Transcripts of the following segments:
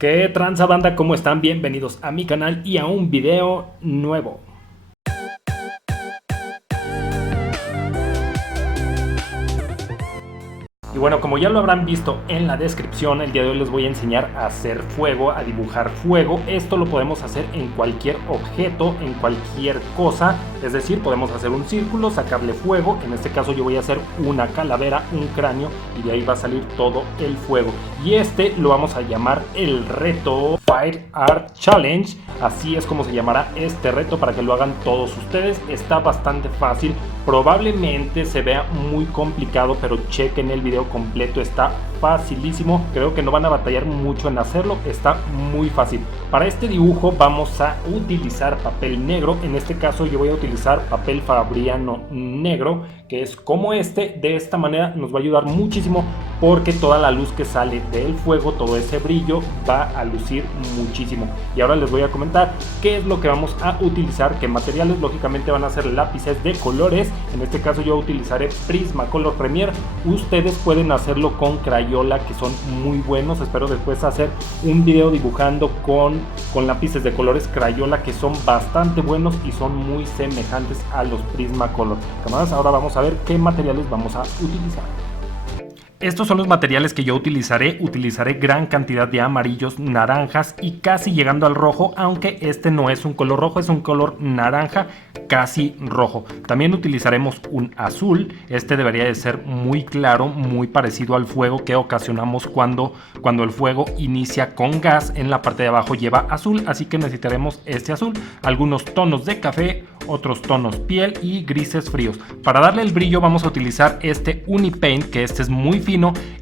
¿Qué tranza banda? ¿Cómo están? Bienvenidos a mi canal y a un video nuevo. Y bueno, como ya lo habrán visto en la descripción, el día de hoy les voy a enseñar a hacer fuego, a dibujar fuego. Esto lo podemos hacer en cualquier objeto, en cualquier cosa. Es decir, podemos hacer un círculo, sacarle fuego. En este caso yo voy a hacer una calavera, un cráneo, y de ahí va a salir todo el fuego. Y este lo vamos a llamar el reto Fire Art Challenge. Así es como se llamará este reto para que lo hagan todos ustedes. Está bastante fácil. Probablemente se vea muy complicado, pero chequen el video completo, está facilísimo. Creo que no van a batallar mucho en hacerlo, está muy fácil. Para este dibujo vamos a utilizar papel negro. En este caso yo voy a utilizar papel fabriano negro, que es como este. De esta manera nos va a ayudar muchísimo porque toda la luz que sale del fuego, todo ese brillo va a lucir muchísimo. Y ahora les voy a comentar qué es lo que vamos a utilizar, qué materiales. Lógicamente van a ser lápices de colores. En este caso yo utilizaré Prismacolor Premier. Ustedes pueden hacerlo con Crayola, que son muy buenos. Espero después hacer un video dibujando con lápices de colores Crayola, que son bastante buenos y son muy semejantes a los Prismacolor. Camaradas, ahora vamos a ver qué materiales vamos a utilizar. Estos son los materiales que yo utilizaré. Utilizaré gran cantidad de amarillos, naranjas y casi llegando al rojo, aunque este no es un color rojo, es un color naranja casi rojo. También utilizaremos un azul. Este debería de ser muy claro, muy parecido al fuego que ocasionamos cuando el fuego inicia con gas. En la parte de abajo lleva azul, así que necesitaremos este azul. Algunos tonos de café, otros tonos piel y grises fríos. Para darle el brillo vamos a utilizar este Unipaint, que este es muy fino.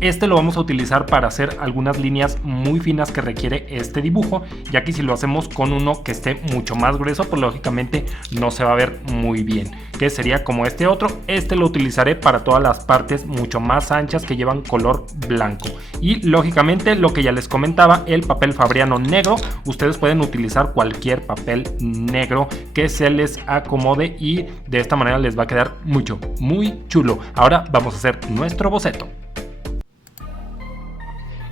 Este lo vamos a utilizar para hacer algunas líneas muy finas que requiere este dibujo, ya que si lo hacemos con uno que esté mucho más grueso, pues lógicamente no se va a ver muy bien, que sería como este otro. Este lo utilizaré para todas las partes mucho más anchas que llevan color blanco. Y lógicamente lo que ya les comentaba, el papel fabriano negro. Ustedes pueden utilizar cualquier papel negro que se les acomode y de esta manera les va a quedar muy chulo. Ahora vamos a hacer nuestro boceto.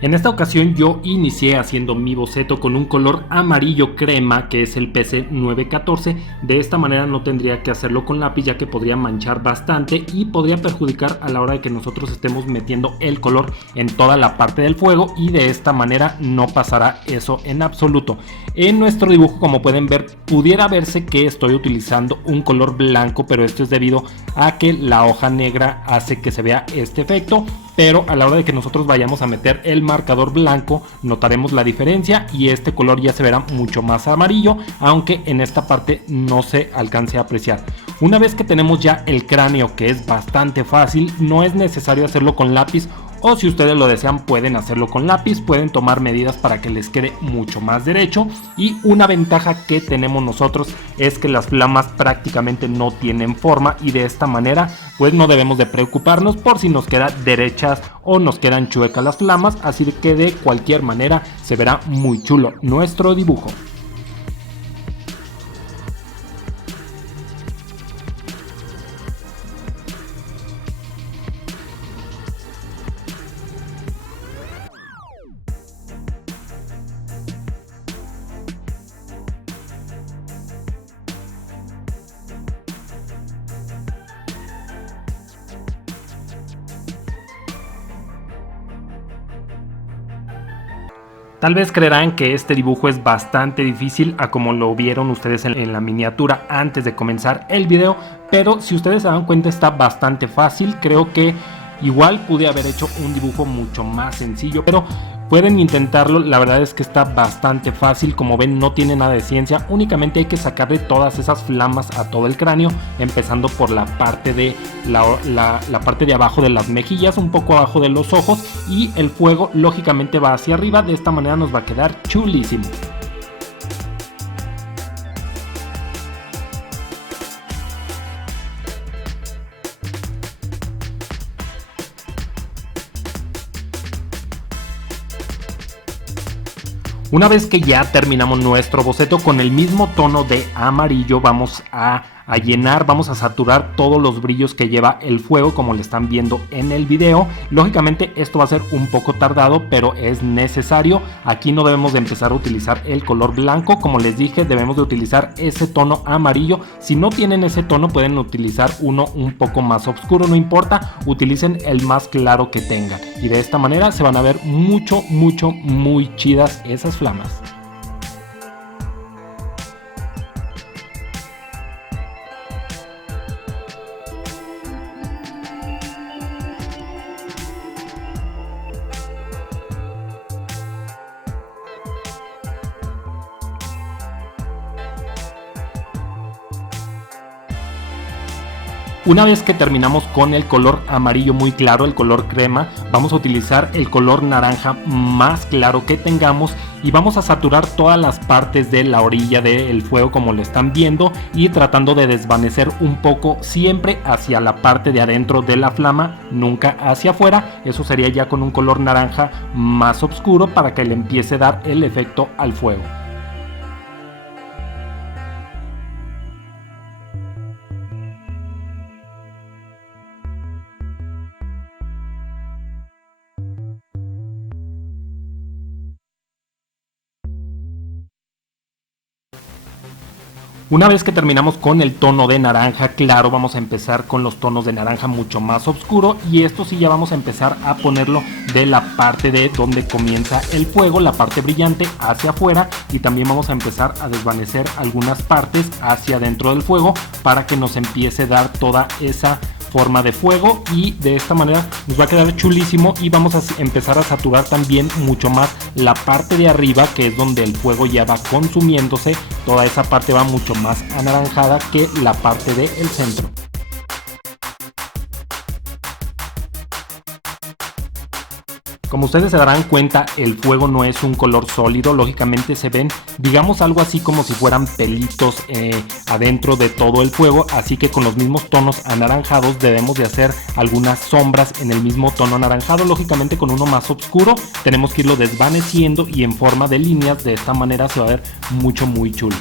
En esta ocasión yo inicié haciendo mi boceto con un color amarillo crema, que es el PC914. De esta manera no tendría que hacerlo con lápiz, ya que podría manchar bastante y podría perjudicar a la hora de que nosotros estemos metiendo el color en toda la parte del fuego, y de esta manera no pasará eso en absoluto. En nuestro dibujo, como pueden ver, pudiera verse que estoy utilizando un color blanco, pero esto es debido a que la hoja negra hace que se vea este efecto. Pero a la hora de que nosotros vayamos a meter el marcador blanco, notaremos la diferencia y este color ya se verá mucho más amarillo, aunque en esta parte no se alcance a apreciar. Una vez que tenemos ya el cráneo, que es bastante fácil, no es necesario hacerlo con lápiz, o si ustedes lo desean pueden hacerlo con lápiz, pueden tomar medidas para que les quede mucho más derecho. Y una ventaja que tenemos nosotros es que las flamas prácticamente no tienen forma, y de esta manera pues no debemos de preocuparnos por si nos quedan derechas o nos quedan chuecas las flamas, así que de cualquier manera se verá muy chulo nuestro dibujo. Tal vez creerán que este dibujo es bastante difícil a como lo vieron ustedes en la miniatura antes de comenzar el video, pero si ustedes se dan cuenta está bastante fácil. Creo que igual pude haber hecho un dibujo mucho más sencillo, pero pueden intentarlo. La verdad es que está bastante fácil. Como ven, no tiene nada de ciencia, únicamente hay que sacarle todas esas flamas a todo el cráneo, empezando por la parte de la parte de abajo de las mejillas, un poco abajo de los ojos, y el fuego lógicamente va hacia arriba. De esta manera nos va a quedar chulísimo. Una vez que ya terminamos nuestro boceto, con el mismo tono de amarillo vamos a a llenar, vamos a saturar todos los brillos que lleva el fuego, como lo están viendo en el video. Lógicamente esto va a ser un poco tardado, pero es necesario. Aquí no debemos de empezar a utilizar el color blanco, como les dije, debemos de utilizar ese tono amarillo. Si no tienen ese tono, pueden utilizar uno un poco más oscuro, no importa, utilicen el más claro que tengan, y de esta manera se van a ver muy chidas esas flamas. Una vez que terminamos con el color amarillo muy claro, el color crema, vamos a utilizar el color naranja más claro que tengamos y vamos a saturar todas las partes de la orilla del fuego, como lo están viendo, y tratando de desvanecer un poco, siempre hacia la parte de adentro de la flama, nunca hacia afuera. Eso sería ya con un color naranja más oscuro para que le empiece a dar el efecto al fuego. Una vez que terminamos con el tono de naranja claro, vamos a empezar con los tonos de naranja mucho más oscuro, y esto sí ya vamos a empezar a ponerlo de la parte de donde comienza el fuego, la parte brillante, hacia afuera, y también vamos a empezar a desvanecer algunas partes hacia adentro del fuego para que nos empiece a dar toda esa forma de fuego, y de esta manera nos va a quedar chulísimo. Y vamos a empezar a saturar también mucho más la parte de arriba, que es donde el fuego ya va consumiéndose. Toda esa parte va mucho más anaranjada que la parte del centro. Como ustedes se darán cuenta, el fuego no es un color sólido, lógicamente se ven, digamos, algo así como si fueran pelitos adentro de todo el fuego, así que con los mismos tonos anaranjados debemos de hacer algunas sombras en el mismo tono anaranjado. Lógicamente con uno más oscuro tenemos que irlo desvaneciendo y en forma de líneas, de esta manera se va a ver muy chulo.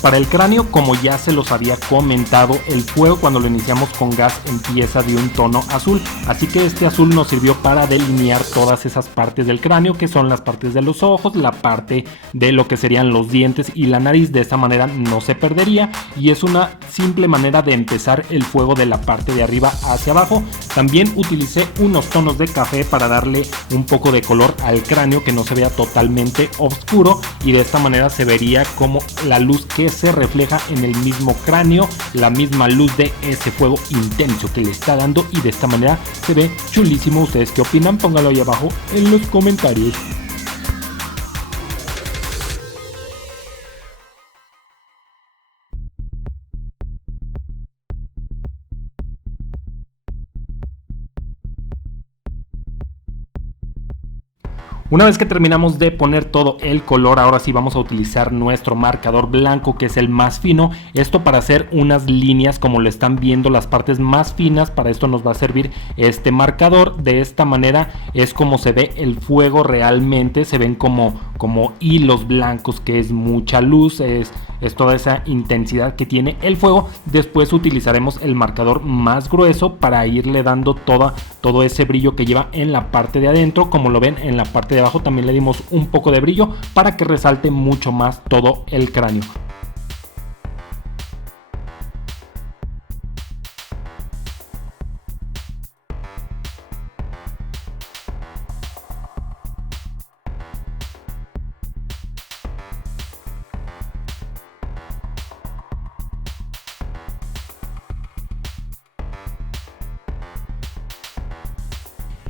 Para el cráneo, como ya se los había comentado, el fuego cuando lo iniciamos con gas empieza de un tono azul, así que este azul nos sirvió para delinear todas esas partes del cráneo, que son las partes de los ojos, la parte de lo que serían los dientes y la nariz. De esta manera no se perdería, y es una simple manera de empezar el fuego de la parte de arriba hacia abajo. También utilicé unos tonos de café para darle un poco de color al cráneo, que no se vea totalmente oscuro, y de esta manera se vería como la luz que se refleja en el mismo cráneo, la misma luz de ese fuego intenso que le está dando, y de esta manera se ve chulísimo. ¿Ustedes qué opinan? Pónganlo ahí abajo en los comentarios. Una vez que terminamos de poner todo el color, ahora sí vamos a utilizar nuestro marcador blanco, que es el más fino. Esto para hacer unas líneas, como lo están viendo, las partes más finas. Para esto nos va a servir este marcador. De esta manera es como se ve el fuego realmente. Se ven como hilos blancos, que es mucha luz, es toda esa intensidad que tiene el fuego. Después utilizaremos el marcador más grueso para irle dando todo ese brillo que lleva en la parte de adentro. Como lo ven, en la parte de abajo también le dimos un poco de brillo para que resalte mucho más todo el cráneo.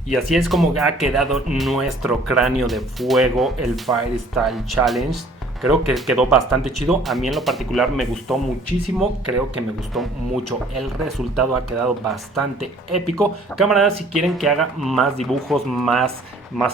Y así es como ha quedado nuestro cráneo de fuego, el Fire Style Challenge. Creo que quedó bastante chido. A mí en lo particular me gustó muchísimo. Creo que me gustó mucho. El resultado ha quedado bastante épico. Camaradas, si quieren que haga más dibujos, más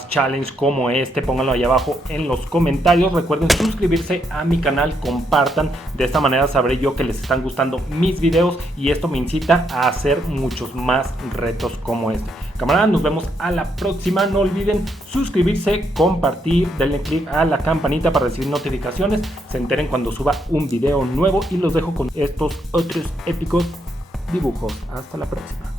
challenge como este, pónganlo ahí abajo en los comentarios. Recuerden suscribirse a mi canal, compartan. De esta manera sabré yo que les están gustando mis videos y esto me incita a hacer muchos más retos como este. Camaradas, nos vemos a la próxima. No olviden suscribirse, compartir, denle click a la campanita para recibir notificaciones, se enteren cuando suba un video nuevo y los dejo con estos otros épicos dibujos. Hasta la próxima.